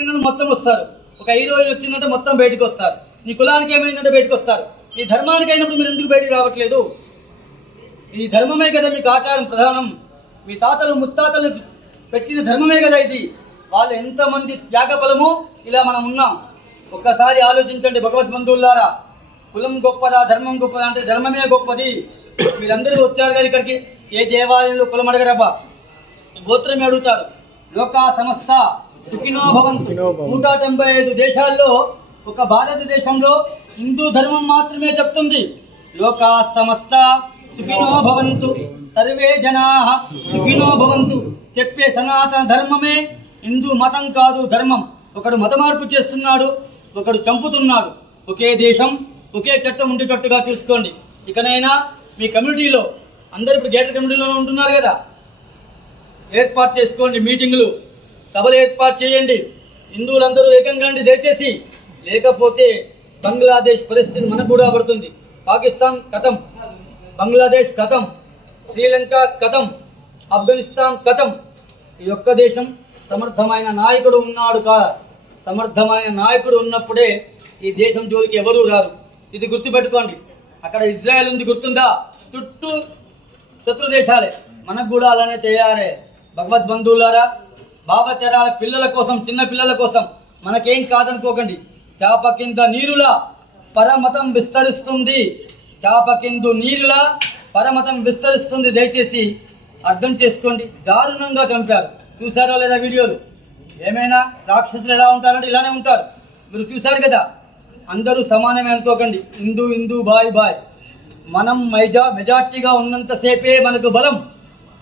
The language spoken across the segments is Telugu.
మొత్తం వస్తారు. ఒక హీరోయిన్ వచ్చిందంటే మొత్తం బయటకు వస్తారు. నీ కులానికి ఏమైందంటే బయటకు వస్తారు. నీ ధర్మానికి అయినప్పుడు మీరు ఎందుకు బయటకు రావట్లేదు? ఈ ధర్మమే కదా మీకు ఆచారం ప్రధానం. మీ తాతలు ముత్తాతలు పెట్టిన ధర్మమే కదా ఇది. వాళ్ళు ఎంతమంది త్యాగఫలము ఇలా మనం ఉన్నాం. ఒక్కసారి ఆలోచించండి భగవద్ బంధువులారా. కులం గొప్పదా ధర్మం గొప్పదా అంటే ధర్మమే గొప్పది. మీరందరూ వచ్చారు కదా ఇక్కడికి. ఏ దేవాలయంలో కులం అడగరబ్బా? గోత్రమే అడుగుతారు. లోకా సంస్థ సుఖినో భవంతు. నూట తొంభై ఐదు దేశాల్లో ఒక భారతదేశంలో హిందూ ధర్మం మాత్రమే చెప్తుంది. లోకా సమస్త సుఖినో భవంతు. సర్వే జనా సుఖినో భవంతు. చెప్పే సనాతన ధర్మమే హిందూ మతం కాదు ధర్మం. ఒకడు మత మార్పు చేస్తున్నాడు ఒకడు చంపుతున్నాడు. ఒకే దేశం ఒకే చట్టం ఉండేటట్టుగా చూసుకోండి. ఇకనైనా మీ కమ్యూనిటీలో అందరు ఇప్పుడు గేటర్ కమ్యూనిటీలో ఉంటున్నారు కదా? ఏర్పాటు చేసుకోండి మీటింగులు. సభలు ఏర్పాటు చేయండి. హిందువులందరూ ఏకంగా అండి దయచేసి లేకపోతే బంగ్లాదేశ్ పరిస్థితి మనకు కూడా పడుతుంది. పాకిస్తాన్ కథం బంగ్లాదేశ్ కథం శ్రీలంక కథం ఆఫ్ఘనిస్తాన్ కథం. ఈ ఒక్క దేశం సమర్థమైన నాయకుడు ఉన్నాడు కా సమర్థమైన నాయకుడు ఉన్నప్పుడే ఈ దేశం జోలికి ఎవరూ రారు. ఇది గుర్తుపెట్టుకోండి. అక్కడ ఇజ్రాయెల్ ఉంది గుర్తుందా? చుట్టూ శత్రు దేశాలే. మనకు కూడా అలానే తయారే. భగవద్ బంధువులారా పిల్లల కోసం చిన్న పిల్లల కోసం మనకేం కాదనుకోకండి. చేప కింద నీరులా పరమతం విస్తరిస్తుంది. చేప కింద నీరులా పరమతం విస్తరిస్తుంది. దయచేసి అర్థం చేసుకోండి. దారుణంగా చంపారు. చూసారా లేదా వీడియోలు? ఏమైనా రాక్షసులు ఎలా ఉంటారంటే ఇలానే ఉంటారు. మీరు చూశారు కదా? అందరూ సమానమే అనుకోకండి. హిందూ హిందూ బాయ్ బాయ్. మనం మెజా మెజార్టీగా ఉన్నంతసేపే మనకు బలం.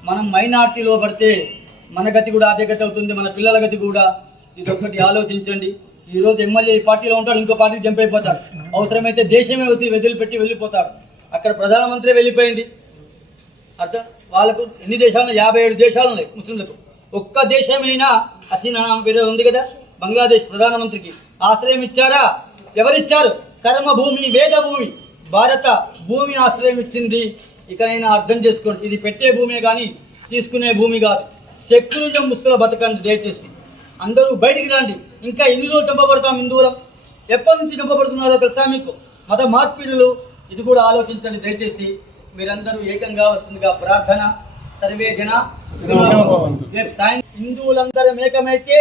మనం మైనార్టీలో పడితే మన గతి కూడా అదే గతి అవుతుంది మన పిల్లల గతి కూడా. ఇదొక్కటి ఆలోచించండి. ఈ రోజు ఎమ్మెల్యే ఈ పార్టీలో ఉంటాడు ఇంకో పార్టీకి జంప్ అయిపోతాడు. అవసరమైతే దేశమే వదిలి వదిలిపెట్టి వెళ్ళిపోతాడు. అక్కడ ప్రధానమంత్రి వెళ్ళిపోయింది. అర్థం? వాళ్ళకు ఎన్ని దేశాలు యాభై ఏడు దేశాలు ఉన్నాయి ముస్లింలకు. ఒక్క దేశమైనా హసీనా పేరు ఉంది కదా? బంగ్లాదేశ్ ప్రధానమంత్రికి. ఆశ్రయం ఇచ్చారా? ఎవరిచ్చారు? కర్మ భూమి వేద భూమి భారత భూమి ఆశ్రయం ఇచ్చింది. ఇకనైనా అర్థం చేసుకోండి. ఇది పెట్టే భూమే కానీ తీసుకునే భూమి కాదు. సెక్యులిజం ముసుగులో బతకండి దయచేసి అందరూ బయటికి రండి. ఇంకా ఎన్ని రోజులు చంపబడతాం హిందువులం? ఎప్పటి నుంచి చంపబడుతున్నారో తెలుసా మీకు? మత మార్పిడులు ఇది కూడా ఆలోచించండి. దయచేసి మీరందరూ ఏకంగా వస్తుందిగా ప్రార్థన. సర్వే జన రేపు సాయం హిందువులందరం ఏకమైతే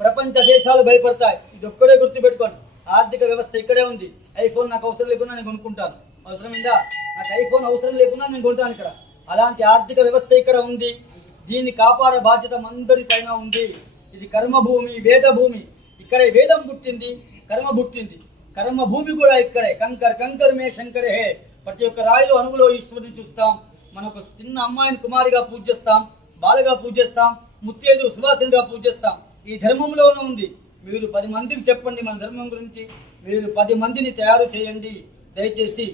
ప్రపంచ దేశాలు భయపడతాయి. ఇది ఒక్కడే గుర్తుపెట్టుకోండి. ఆర్థిక వ్యవస్థ ఇక్కడే ఉంది. ఐఫోన్ నాకు అవసరం లేకుండా నేను కొనుక్కుంటాను. అవసరం నాకు ఐఫోన్ అవసరం లేకుండా నేను కొంటాను ఇక్కడ. అలాంటి ఆర్థిక వ్యవస్థ ఇక్కడ ఉంది. దీన్ని కాపాడే బాధ్యత అందరి పైన ఉంది. ఇది కర్మభూమి వేద భూమి ఇక్కడే వేదం పుట్టింది కర్మ పుట్టింది. కర్మ భూమి కూడా ఇక్కడే. కంకర్ కంకర్ మే శంకరే. హే ప్రతి ఒక్క రాయిలో అణువులో ఈశ్వరుని చూస్తాం. మన ఒక చిన్న అమ్మాయిని కుమారిగా పూజిస్తాం బాలగా పూజిస్తాం ముత్తేజు సువాసనగా పూజిస్తాం. ఈ ధర్మంలోనే ఉంది. మీరు పది మందికి చెప్పండి మన ధర్మం గురించి. మీరు పది మందిని తయారు చేయండి. దయచేసి